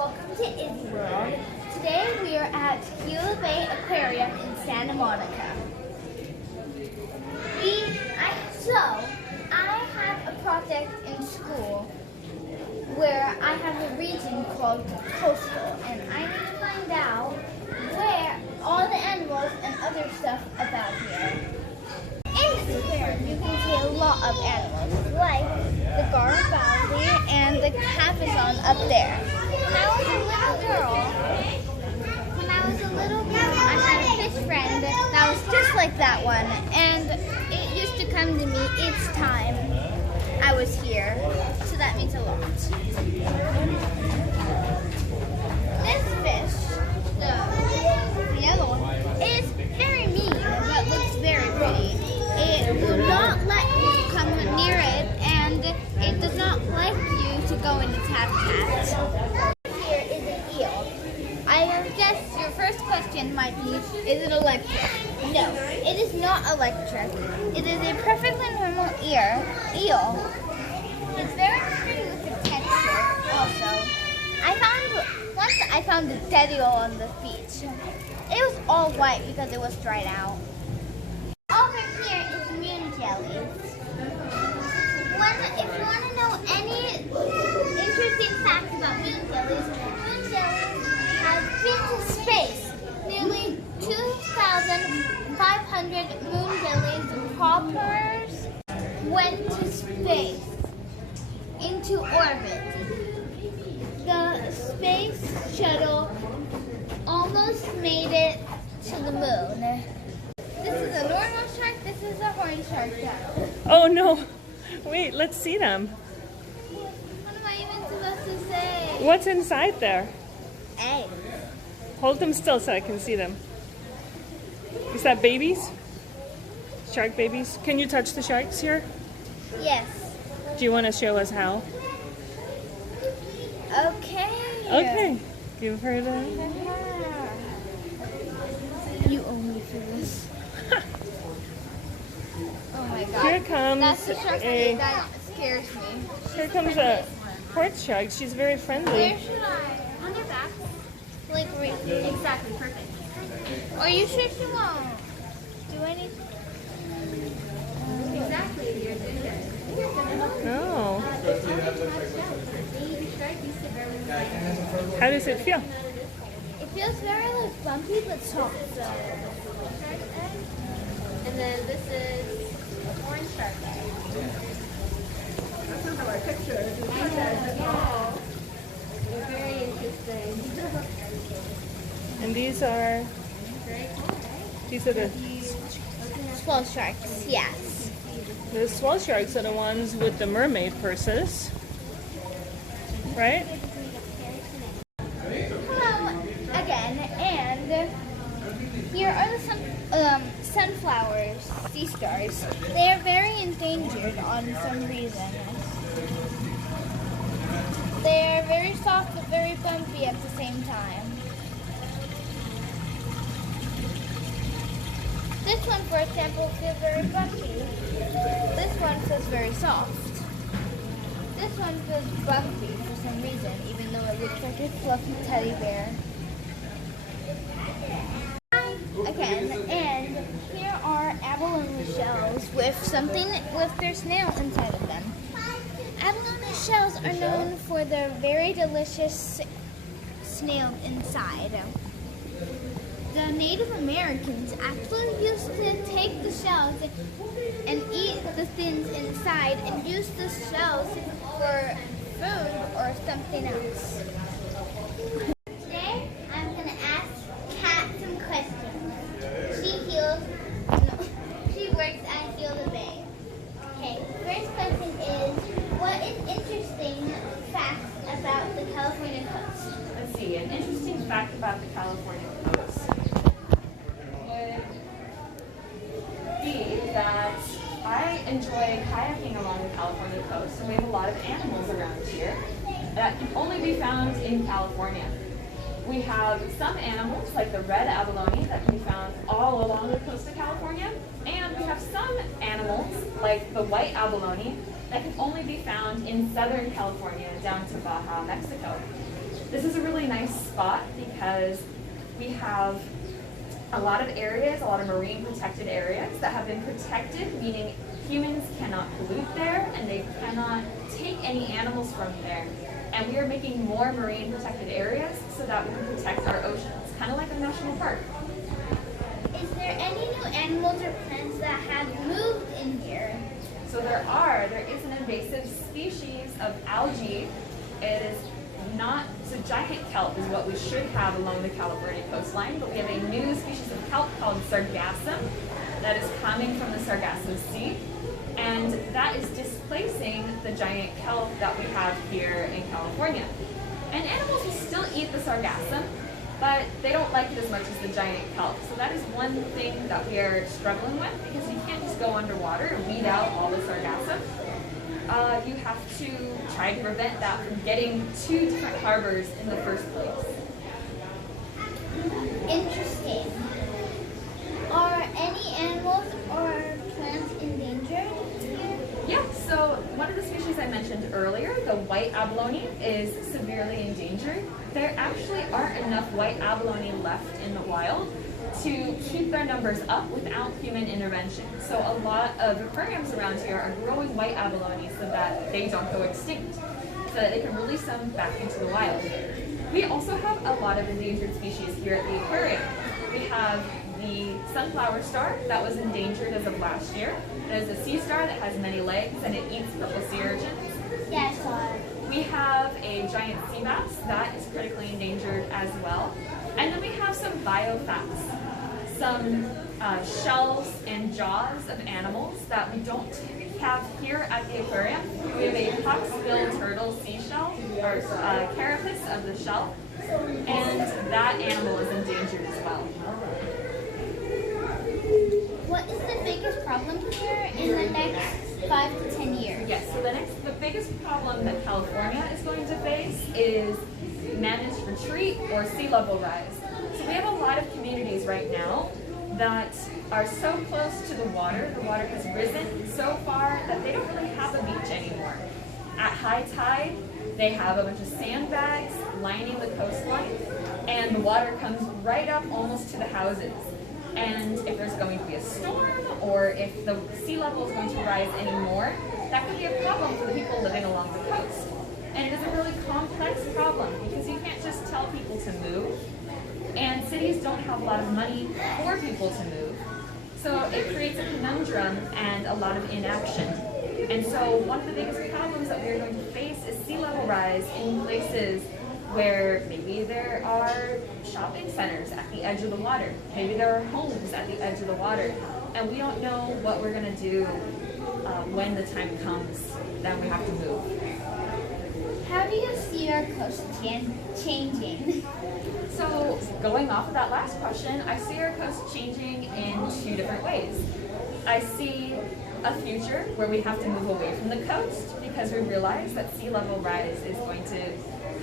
welcome to Izzy World. Today we are at Gila Bay Aquarium in Santa Monica. I have a project in school where I have a region called coastal, and I need to find out where all the animals and other stuff about here. In this aquarium, you can see a lot of animals, like the Garibaldi and the Capizon up there. When I was a little girl, I had a fish friend that was just like that one, and it used to come to me each time I was here, so that means a lot. This fish, the yellow one, is very mean, but looks very pretty. It will not let you come near it, and it does not like you to go in its habitat. Here is an eel. I guess your first question might be, is it electric? No, it is not electric. It is a perfectly normal eel. It's very pretty with the texture also. Once I found a dead eel on the beach. It was all white because it was dried out. Over here is moon jellies. If you want to know any interesting facts about moon jellies have been to space. Nearly 2,500 moon jellies poppers went to space, into orbit. The space shuttle almost made it to the moon. This is a normal shark, this is a horn shark. Oh no, wait, let's see them. What am I even supposed to say? What's inside there? Eggs. Hold them still so I can see them. Is that babies? Shark babies? Can you touch the sharks here? Yes. Do you want to show us how? Okay. Okay. Give her the... You owe me for this. Oh my god. Here comes That's the shark that scares me. Here comes a port shark. She's very friendly. Where should I? On your back. Like exactly, perfect. Are you sure she won't do anything? Exactly, you're doing it. No. How does it feel? It feels very like bumpy but soft. And then this is a orange shark egg. That's not how I picture it. It's very interesting. And these are the Swell sharks, yes. swell sharks are the ones with the mermaid purses, right? Hello again, and here are the sunflowers, sea stars. They are very endangered on some reason. They are very soft but very bumpy at the same time. This one, for example, feels very bumpy. This one feels very soft. This one feels bumpy for some reason, even though it looks like a fluffy teddy bear. Again, and here are abalone shells with their snail inside of them. Abalone shells are known for their very delicious snail inside. The Native Americans actually used to take the shells and eat the fins inside and use the shells for food or something else. Today, I'm going to ask Kat some questions. She works at Gila Bay. Okay, first question is, what is interesting facts about the California coast? Let's see, an interesting fact about the California coast would be that I enjoy kayaking along the California coast, and we have a lot of animals around here that can only be found in California. We have some animals, like the red abalone, that can be found all along the coast of California, and we have some animals, like the white abalone, that can only be found in Southern California down to Baja, Mexico. This is a really nice spot because we have a lot of areas, a lot of marine protected areas that have been protected, meaning humans cannot pollute there and they cannot take any animals from there. And we are making more marine protected areas so that we can protect our oceans, kind of like a national park. Is there any new animals or plants that have moved in here? So there is an invasive species of algae. It is not, so giant kelp is what we should have along the California coastline, but we have a new species of kelp called sargassum that is coming from the Sargasso Sea, and that is displacing the giant kelp that we have here in California. And animals will still eat the sargassum, but they don't like it as much as the giant kelp. So that is one thing that we are struggling with, because you can't just go underwater and weed out all the sargassum. You have to try to prevent that from getting to different harbors in the first place. Interesting. Are any animals or plants endangered here? Yeah, so one of the species I mentioned earlier, the white abalone, is severely endangered. There actually aren't enough white abalone left in the wild to keep their numbers up without human intervention. So a lot of aquariums around here are growing white abalone so that they don't go extinct, so that they can release them back into the wild. We also have a lot of endangered species here at the aquarium. We have the sunflower star that was endangered as of last year. It is a sea star that has many legs and it eats purple sea urchins. Yeah, I saw it. We have a giant sea bass that is critically endangered as well. And then we have some biofats, some shells and jaws of animals that we don't have here at the aquarium. We have a hawksbill turtle seashell, or carapace of the shell, and that animal is endangered as well. What is the biggest problem here in the next 5 to 10 years? Yes, so the biggest problem that California is going to face is managed retreat or sea level rise. So we have a lot of communities right now that are so close to the water has risen so far that they don't really have a beach anymore. At high tide, they have a bunch of sandbags lining the coastline, and the water comes right up almost to the houses. And if there's going to be a storm, or if the sea level is going to rise anymore, that could be a problem for the people living along the coast. And it is a really complex problem because you can't just tell people to move, and cities don't have a lot of money for people to move. So it creates a conundrum and a lot of inaction. And so one of the biggest problems that we're going to face is sea level rise in places where maybe there are shopping centers at the edge of the water. Maybe there are homes at the edge of the water. And we don't know what we're going to do when the time comes that we have to move. How do you see our coast changing? So going off of that last question, I see our coast changing in 2 different ways. I see a future where we have to move away from the coast because we realize that sea level rise is going to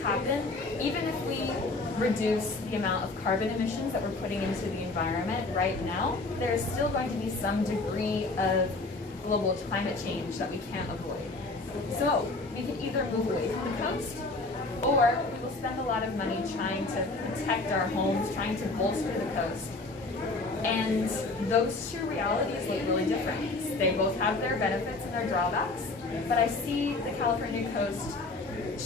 happen. Even if we reduce the amount of carbon emissions that we're putting into the environment right now, there is still going to be some degree of global climate change that we can't avoid. So we can either move away from the coast, or we will spend a lot of money trying to protect our homes, trying to bolster the coast. And those 2 realities look really different. They both have their benefits and their drawbacks, but I see the California coast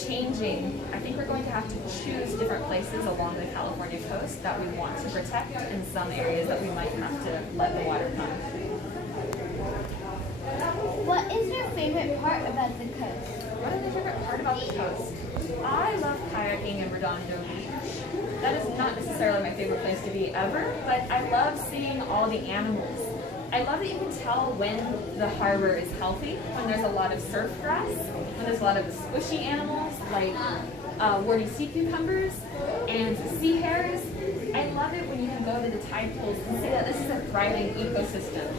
changing. I think we're going to have to choose different places along the California coast that we want to protect, and some areas that we might have to let the water come. What is your favorite part about the coast? What is my favorite part about the coast? I love kayaking in Redondo Beach. That is not necessarily my favorite place to be ever, but I love seeing all the animals. I love that you can tell when the harbor is healthy, when there's a lot of surf grass, when there's a lot of the squishy animals like warty sea cucumbers and sea hares. I love it when you can go to the tide pools and see that this is a thriving ecosystem.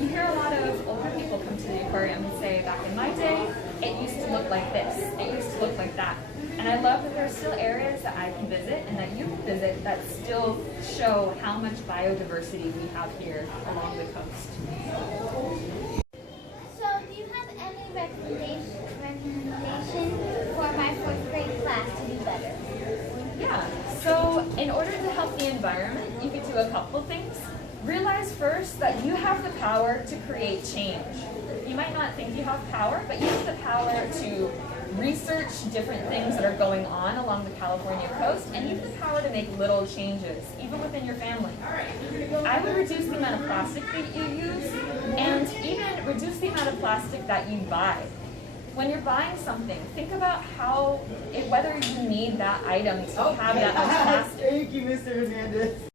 You hear a lot of older people come to the aquarium and say, back in my day, it used to look like this, it used to look like that. And I love that there are still areas that I can visit and that you can visit that still show how much biodiversity we have here along the coast. So, do you have any recommendation for my 4th grade class to do better? In order to help the environment, you could do a couple things. Realize first that you have the power to create change. You might not think you have power, but you have the power to research different things that are going on along the California coast, and you have the power to make little changes, even within your family. I would reduce the amount of plastic that you use, and even reduce the amount of plastic that you buy. When you're buying something, think about whether you need that item to have that much plastic. Thank you, Mr. Hernandez.